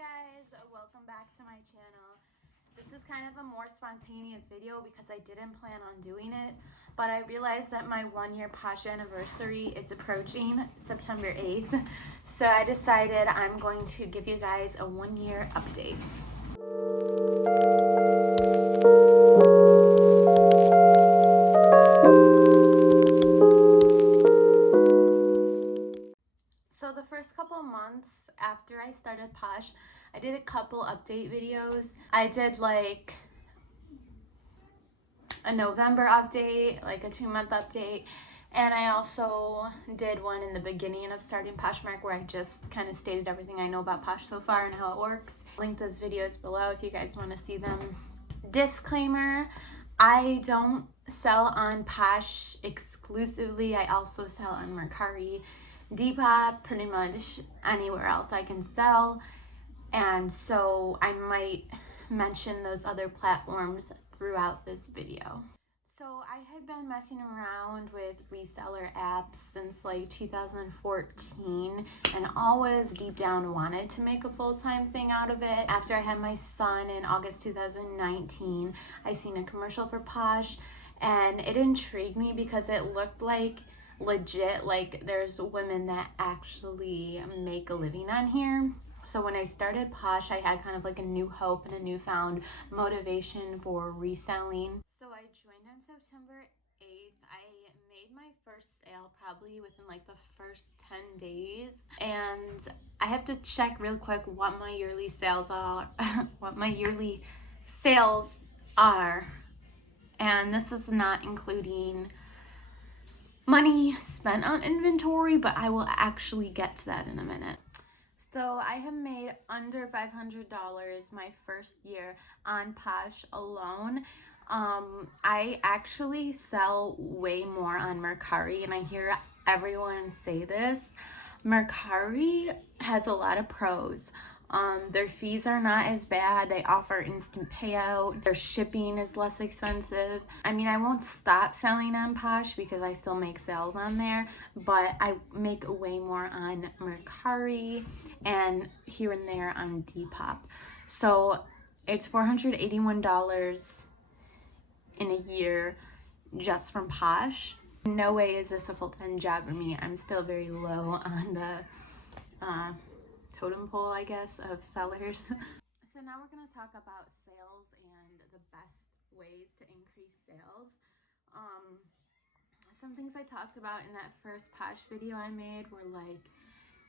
guys, welcome back to my channel. This is kind of a more spontaneous video because I didn't plan on doing it, but I realized that my 1-year Posh anniversary is approaching September 8th, so I decided I'm going to give you guys a 1-year update. So the first couple months after I started Posh, I did a couple update videos. I did like a November update, like a 2-month update, and I also did one in the beginning of starting Poshmark where I just kind of stated everything I know about Posh so far and how it works. Link those videos below if you guys want to see them. Disclaimer, I don't sell on Posh exclusively. I also sell on Mercari, Depop, pretty much anywhere else I can sell, and so I might mention those other platforms throughout this video. So I had been messing around with reseller apps since like 2014 and always deep down wanted to make a full-time thing out of it. After I had my son in August 2019, I seen a commercial for Posh and it intrigued me because it looked like legit, like there's women that actually make a living on here. So when I started Posh, I had kind of like a new hope and a newfound motivation for reselling. So I joined on September 8th. I made my first sale probably within like the first 10 days. And I have to check real quick what my yearly sales are, And this is not including money spent on inventory, but I will actually get to that in a minute. So I have made under $500 my first year on Posh alone. I actually sell way more on Mercari, and I hear everyone say this. Mercari has a lot of pros. Their fees are not as bad. They offer instant payout. Their shipping is less expensive. I mean, I won't stop selling on Posh because I still make sales on there, but I make way more on Mercari and here and there on Depop. So it's $481 in a year just from Posh. No way is this a full-time job for me. I'm still very low on the totem pole, I guess, of sellers. So now we're going to talk about sales and the best ways to increase sales. Some things I talked about in that first Posh video I made were like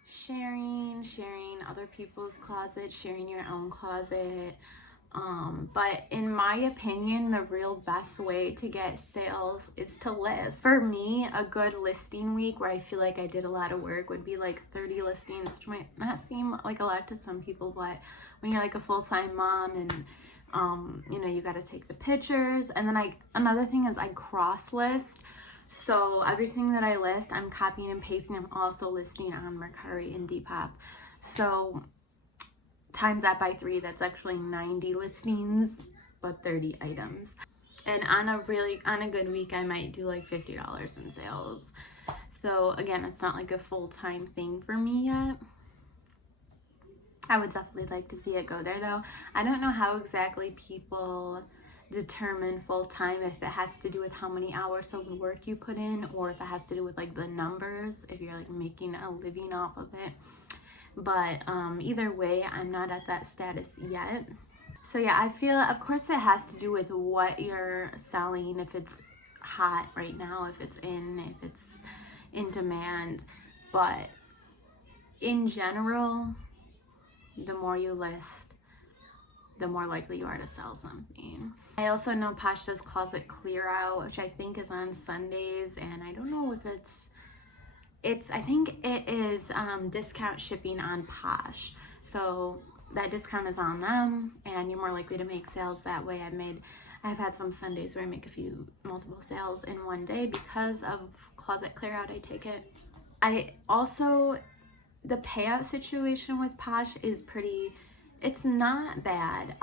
sharing other people's closets, sharing your own closet. But in my opinion, the real best way to get sales is to list. For me, a good listing week where I feel like I did a lot of work would be like 30 listings, which might not seem like a lot to some people, but when you're like a full-time mom and you know, you got to take the pictures. And then another thing is I cross list. So everything that I list, I'm copying and pasting. I'm also listing on Mercari and Depop. So times that by 3, that's actually 90 listings, but 30 items. And on a good week, I might do like $50 in sales. So again, it's not like a full-time thing for me yet. I would definitely like to see it go there though. I don't know how exactly people determine full-time, if it has to do with how many hours of work you put in, or if it has to do with like the numbers, if you're like making a living off of it. But either way, I'm not at that status yet. So yeah, I feel, of course it has to do with what you're selling, if it's hot right now, if it's in demand. But in general, the more you list, the more likely you are to sell something. I also know Posh does closet clear out, which I think is on Sundays, and I don't know if I think it is discount shipping on Posh. So that discount is on them and you're more likely to make sales that way. I've had some Sundays where I make multiple sales in one day because of closet clear out. I take it. The payout situation with Posh is it's not bad.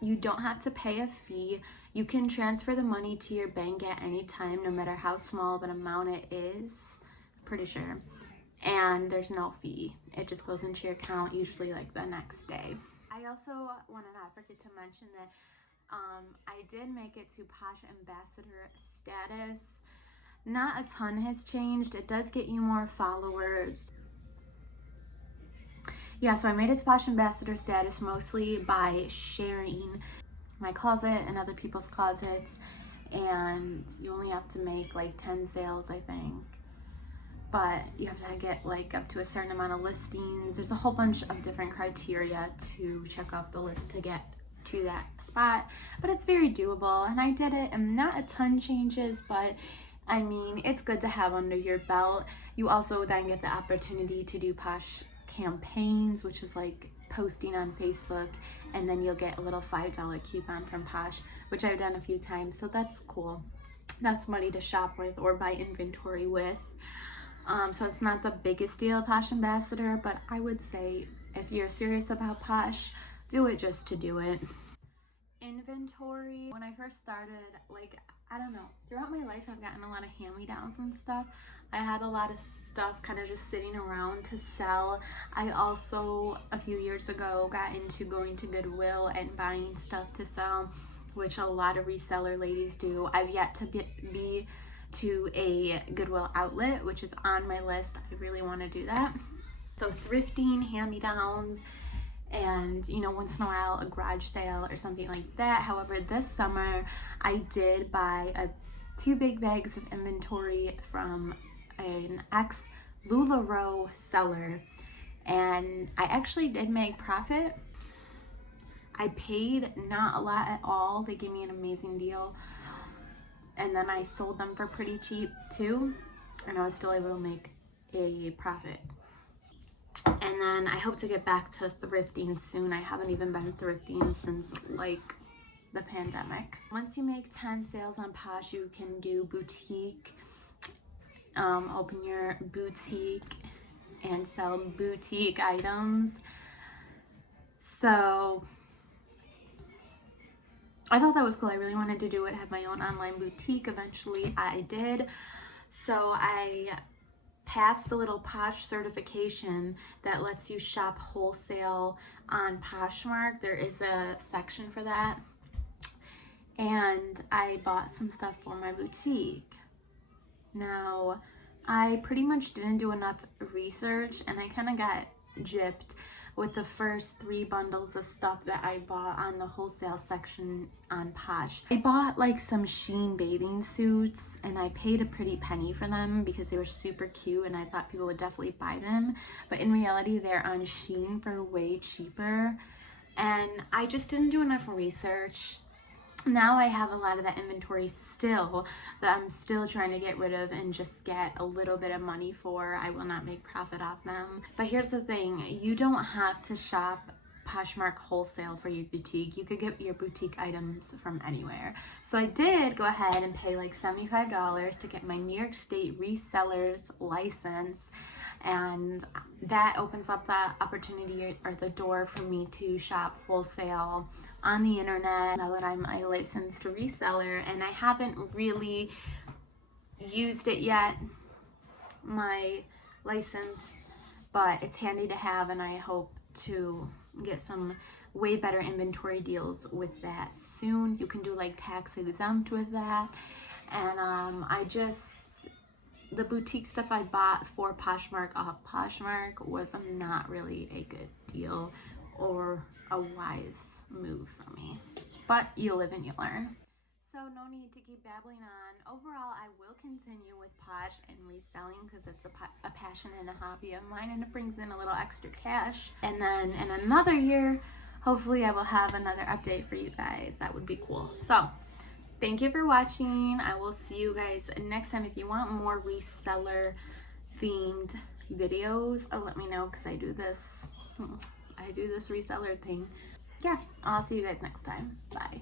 You don't have to pay a fee. You can transfer the money to your bank at any time, no matter how small of an amount it is. Pretty sure. and there's no fee. It just goes into your account usually like the next day. I also want to not forget to mention that I did make it to Posh Ambassador status. Not a ton has changed. It does get you more followers. Yeah, so I made it to Posh Ambassador status mostly by sharing my closet and other people's closets, and you only have to make like 10 sales, I think. But you have to get like up to a certain amount of listings. There's a whole bunch of different criteria to check off the list to get to that spot, but it's very doable, and I did it, and not a ton changes, but I mean, it's good to have under your belt. You also then get the opportunity to do Posh campaigns, which is like posting on Facebook, and then you'll get a little $5 coupon from Posh, which I've done a few times, so that's cool. That's money to shop with or buy inventory with. So it's not the biggest deal, Posh Ambassador, but I would say if you're serious about Posh, do it just to do it. Inventory, when I first started, like, I don't know, throughout my life I've gotten a lot of hand-me-downs and stuff. I had a lot of stuff kind of just sitting around to sell. I also, a few years ago, got into going to Goodwill and buying stuff to sell, which a lot of reseller ladies do. I've yet to be to a Goodwill outlet, which is on my list. I really want to do that. So thrifting, hand-me-downs, and you know, once in a while a garage sale or something like that. However, this summer I did buy 2 big bags of inventory from an ex-LuLaRoe seller, and I actually did make profit. I paid not a lot at all. They gave me an amazing deal, and then I sold them for pretty cheap too, and I was still able to make a profit. And then I hope to get back to thrifting soon. I haven't even been thrifting since like the pandemic. Once you make 10 sales on Posh, you can do boutique, open your boutique and sell boutique items. So I thought that was cool. I really wanted to do it, have my own online boutique. Eventually I did. So I passed the little Posh certification that lets you shop wholesale on Poshmark. There is a section for that. And I bought some stuff for my boutique. Now, I pretty much didn't do enough research, and I kind of got gypped with the first 3 bundles of stuff that I bought on the wholesale section on Posh. I bought like some Shein bathing suits, and I paid a pretty penny for them because they were super cute and I thought people would definitely buy them. But in reality, they're on Shein for way cheaper, and I just didn't do enough research. Now I have a lot of that inventory still that I'm still trying to get rid of and just get a little bit of money for. I will not make profit off them. But here's the thing, you don't have to shop Poshmark wholesale for your boutique. You could get your boutique items from anywhere. So I did go ahead and pay like $75 to get my New York State reseller's license, and that opens up the opportunity or the door for me to shop wholesale on the internet now that I'm a licensed reseller. And I haven't really used it yet, my license, but it's handy to have, and I hope to get some way better inventory deals with that soon. You can do like tax exempt with that. And the boutique stuff I bought for Poshmark off Poshmark was not really a good deal or a wise move for me. But you live and you learn. So no need to keep babbling on. Overall, I will continue with Posh and reselling because it's a passion and a hobby of mine, and it brings in a little extra cash. And then in another year, hopefully I will have another update for you guys. That would be cool. So thank you for watching. I will see you guys next time. If you want more reseller themed videos, let me know because I do this reseller thing. Yeah, I'll see you guys next time. Bye.